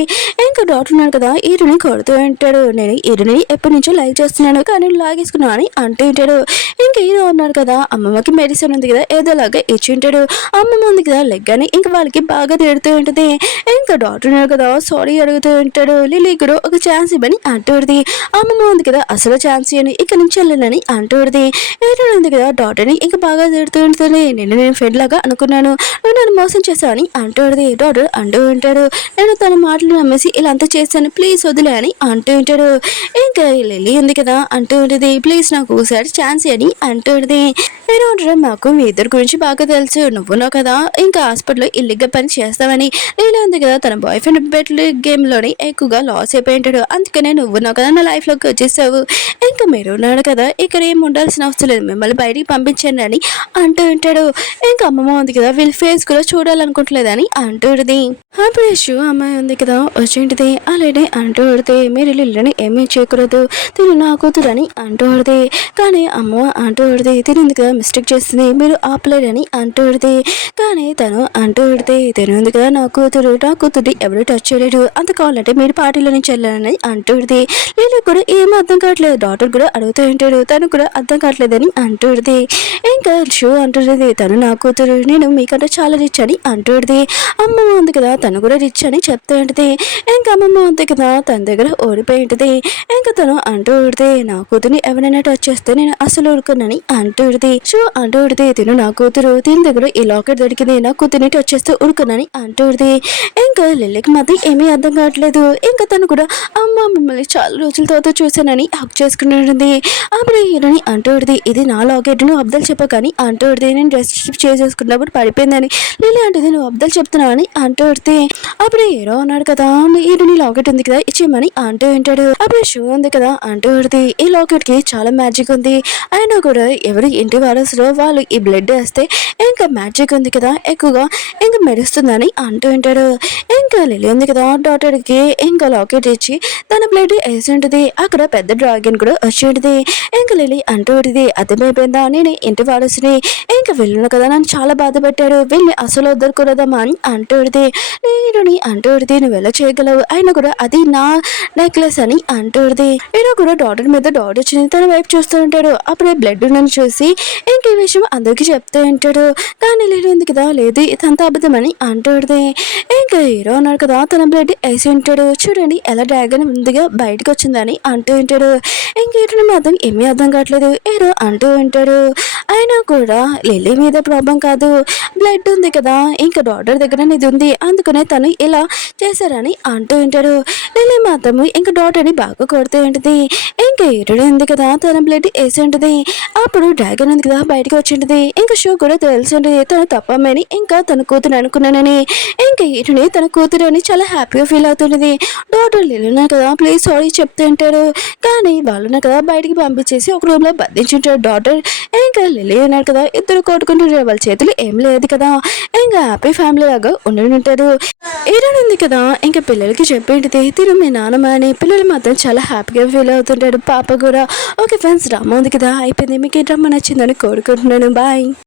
ఇంకా డాక్టర్ ఉన్నాడు కదా హీరోని కొడుతూ ఉంటాడు. నేను హీరోని ఎప్పటి నుంచో లైక్ చేస్తున్నాను కానీ లాగేసుకున్నా అని అంటూ ఉంటాడు. ఇంకా హీరో ఉన్నాడు కదా అమ్మమ్మకి మెడిసిన్ ఉంది కదా ఏదోలాగా ఇచ్చి ఉంటాడు. అమ్మమ్మ ఉంది కదా లెగ్ అని ఇంకా వాళ్ళకి బాగా తిడుతూ ఉంటుంది. ఇంకా డాక్టర్ ఉన్నాడు కదా సారీ అడుగుతూ ఉంటాడు. లిల్లీ కూడా ఒక ఛాన్స్ ఇవ్వని అంటుంది. అమ్మమ్మ ఉంది కదా అసలు ఛాన్స్ ఇవ్వని ఇక్కడ నుంచి వెళ్ళాలని అంటుంది. హీరో ఉంది కదా డాక్టర్ని ఇంకా బాగా తిడుతూ ఉంటుంది. నేను ఫ్రెండ్ లాగా అనుకున్నాను నువ్వు నన్ను మోసం చేశావు అని అంటుంది. డాక్టర్ అంటూ ఉంటాడు నేను తన మాటలు నమ్మేసి ఇలా అంతా చేశాను ప్లీజ్ వదిలే అని అంటూ ఉంటాడు. ఇంకా లిల్లీ ఉంది కదా అంటూ ఉంటుంది ప్లీజ్ నాకు ఒకసారి ఛాన్స్ అని అంటుంది. హీరో అంటాడు మాకు మీ ఇద్దరు గురించి బాగా తెలుసు నువ్వున్నావు కదా ఇంకా హాస్పిటల్లో ఇల్లీగల్ పని చేస్తావని. లీలా ఉంది కదా తన బాయ్ ఫ్రెండ్ బెట్ గేమ్ లోని ఎక్కువగా లాస్ అయిపోయి ఉంటాడు. అందుకనే నువ్వున్నావు కదా నా లైఫ్ లోకి వచ్చేసావు. ఇంకా మీరు ఉన్నాడు కదా ఇక్కడ ఏం ఉండాల్సిన అవసరం లేదు మిమ్మల్ని బయటికి పంపించండి అని అంటూ ఉంటాడు. ఇంకా అమ్మమ్మ ఉంది కదా వీళ్ళ ఫేస్ కూడా చూడాలనుకుంటలేదని అంటుంది. అప్పుడు యశు అమ్మాయి ఉంది కదా వచ్చేంటిది అలానే అంటూ పడితే మీరు లిల్లుని ఏమీ చేయకూడదు తిను నా కూతురు అని అంటూ పడితే కానీ అమ్మ అంటూ పడితే తినింది కదా మిస్టేక్ చేస్తుంది మీరు ఆపలేరని అంటూ పడితే కానీ తను అంటూ పడితే తినింది కదా నా కూతురు ఎవరు టచ్ చేయలేడు అంత కావాలంటే మీరు పార్టీలో నుంచి వెళ్ళాలని అంటూ పడితే లిల్లీ కూడా ఏం అర్థం కావట్లేదు. డాక్టర్ కూడా అడుగుతూ ఉంటాడు తను కూడా అర్థం కావట్లేదని అంటూ పడితే ఇంకా షూ అంటుంది తను నా కూతురు నేను మీకంటే చాలా రిచ్ అని అంటుంది. అమ్మమ్మ ఉంది కదా తను కూడా రిచ్ అని చెప్తూ ఉంటుంది. ఇంకా అమ్మమ్మ ఉంది కదా తన దగ్గర ఓడిపోయి ఉంటుంది. ఇంకా తను అంటూ ఉడితే నా కూతురిని ఎవరైనా టచ్ చేస్తే నేను అసలు ఊరుకున్నాని అంటూ ఉడితే షూ అంటూ ఉడితే తిను నా కూతురు దీని దగ్గర ఈ లాకెట్ దొరికింది నా కూతురిని టచ్ చేస్తూ ఊరుకున్నాని అంటూ ఉడితే ఇంకా లిల్లీకి మాత్రం ఏమీ అర్థం కావట్లేదు. ఇంకా తను కూడా అమ్మ మిమ్మల్ని చాలా రోజుల తర్వాత చూశానని హక్ చేసుకుని అప్పుడు హీరోని అంటూ ఉడితే ఇది నా లాకెట్ నువ్వు అబ్దుల్ చెప్ప కానీ అంటూ ఉడితే నేను డ్రెస్ చేసేసుకున్నప్పుడు పడిపోయిందని లిల్లీ అంటుంది నువ్వు అబ్దుల్ చెప్తున్నావు అని అంటూ ఉడితే ఉంటుంది. అప్పుడు హీరో ఉన్నాడు కదా, ఈడు నీ లాకెట్ ఉంది కదా ఇచ్చేయమని అంటూ ఉంటాడు. అప్పుడు షూ ఉంది కదా అంటూ ఉంటుంది. ఈ లాకెట్ కి చాలా మ్యాజిక్ ఉంది, అయినా కూడా ఎవరు ఇంటి వారసులో వాళ్ళు ఈ బ్లడ్ వేస్తే ఇంకా మ్యాజిక్ ఉంది కదా ఎక్కువగా ఇంకా మెరుస్తుందని అంటూ ఉంటాడు. ఇంకా లిలీ ఉంది కదా డాటర్ కి ఇంకా లాకెట్ ఇచ్చి తన బ్లడ్ వేసి ఉంటుంది. అక్కడ పెద్ద డ్రాగన్ కూడా వచ్చి ఉంటుంది. ఇంకా లిలీ అంటూ ఉంటుంది, అర్థమైపోయిందా నేను ఇంటి వారసుని, ఇంకా వెళ్ళను కదా నన్ను చాలా బాధ పెట్టారు, వీళ్ళని అసలు వద్దరుకూడదమ్మా అని అంటూ ఉంటుంది. నేను అంటూ ఉంటుంది, నువ్వు ఎలా చేయగలవు, అయినా కూడా అది నా నెక్లెస్ అని అంటూ ఉంటుంది. నేను కూడా డాటర్ మీద డాట్ వచ్చింది తన వైపు చూస్తూ ఉంటాడు. అప్పుడే బ్లడ్ నన్ను చూసి ఇంక ఈ విషయం అందరికీ చెప్తూ ఉంటాడు. కానీ లేదు ఉంది కదా, లేదు ఇదంతా అబద్ధం అని అంటూ ఉంటుంది. ఇంకా హీరో ఉన్నాడు కదా తన బ్లడ్ వేసి ఉంటాడు. చూడండి ఎలా డ్రాగన్ ముందుగా బయటకు వచ్చిందని అంటూ ఉంటాడు. ఇంకేటని మాత్రం ఏమీ అర్థం కావట్లేదు హీరో అంటూ ఉంటాడు. అయినా కూడా లిల్లీ మీద ప్రాబ్లం కాదు, బ్లడ్ ఉంది కదా ఇంకా డాటర్ దగ్గర ఇది ఉంది, అందుకనే తను ఇలా చేశారని అంటూ ఉంటాడు. లిల్లీ మాత్రం ఇంకా డాటర్ని బాగా కొడుతూ ఉంటుంది. ఇంకా హీరోడు ఉంది కదా తన బ్లడ్ వేసి ఉంటుంది. అప్పుడు డ్రాగన్ ఉంది కదా బయటకు వచ్చి ఉంటుంది. ఇంకా షో కూడా తెలిసి ఉంటుంది తను తప్పమ్మని ఇంకా తన కూతురు అనుకున్నానని. ఇంకా హీరోని తన కూతురు అని చాలా హ్యాపీగా ఫీల్ అవుతుంటుంది. డాటర్ లిల్లీ కదా ప్లీజ్ సారీ చెప్తూ ఉంటారు. కానీ వాళ్ళున్న కదా బయటికి పంపించేసి ఒక రూమ్ లో బంధించుంటారు డాటర్ ఇంకా లిల్లీ ఉన్నారు కదా, ఇద్దరు కొట్టుకుంటుంటారు, వాళ్ళ చేతులు ఏం లేదు కదా, ఇంకా హ్యాపీ ఫ్యామిలీ లాగా ఉండి హీరోయిన్ ఉంది కదా ఇంకా పిల్లలకి చెప్పేంటిది తిరు మీ నాన్నమ్మ అని. పిల్లలు మాత్రం చాలా హ్యాపీగా ఫీల్ అవుతుంటాడు, పాప కూడా. ఓకే ఫ్రెండ్స్ డ్రామా ఉంది కదా అయిపోయింది, మీకు ఈ డ్రామా నచ్చిందని కోరుకుంటున్నాను. బాయ్.